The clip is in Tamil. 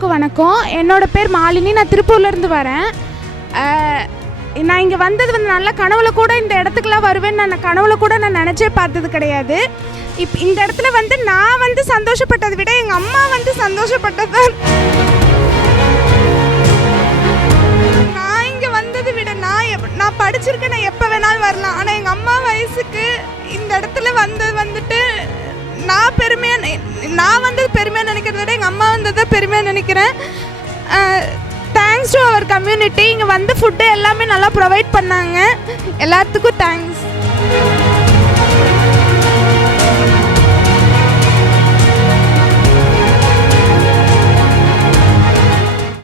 எல்லாருக்கும் வணக்கம். என்னோடய பேர் மாலினி. நான் திருப்பூர்லேருந்து வரேன். நான் இங்கே வந்தது நல்ல கனவுல கூட இந்த இடத்துக்குலாம் வருவேன்னு நான் கனவுல கூட நான் நினச்சே பார்த்தது கிடையாது. இந்த இடத்துல நான் சந்தோஷப்பட்டதை விட எங்கள் அம்மா சந்தோஷப்பட்டது. நான் இங்கே வந்ததை விட நான் படிச்சிருக்கேன், நான் எப்போ வேணாலும் வரலாம். ஆனால் எங்கள் அம்மா வயசுக்கு இந்த இடத்துல வந்துட்டு நான் வந்தது பெருமையாக நினைக்கிறத விட எங்கள் அம்மா வந்ததை பெருமையாக நினைக்கிறேன். தேங்க்ஸ் டு அவர் கம்யூனிட்டி. இங்கே ஃபுட்டு எல்லாமே நல்லா ப்ரொவைட் பண்ணாங்க. எல்லாத்துக்கும் தேங்க்ஸ்.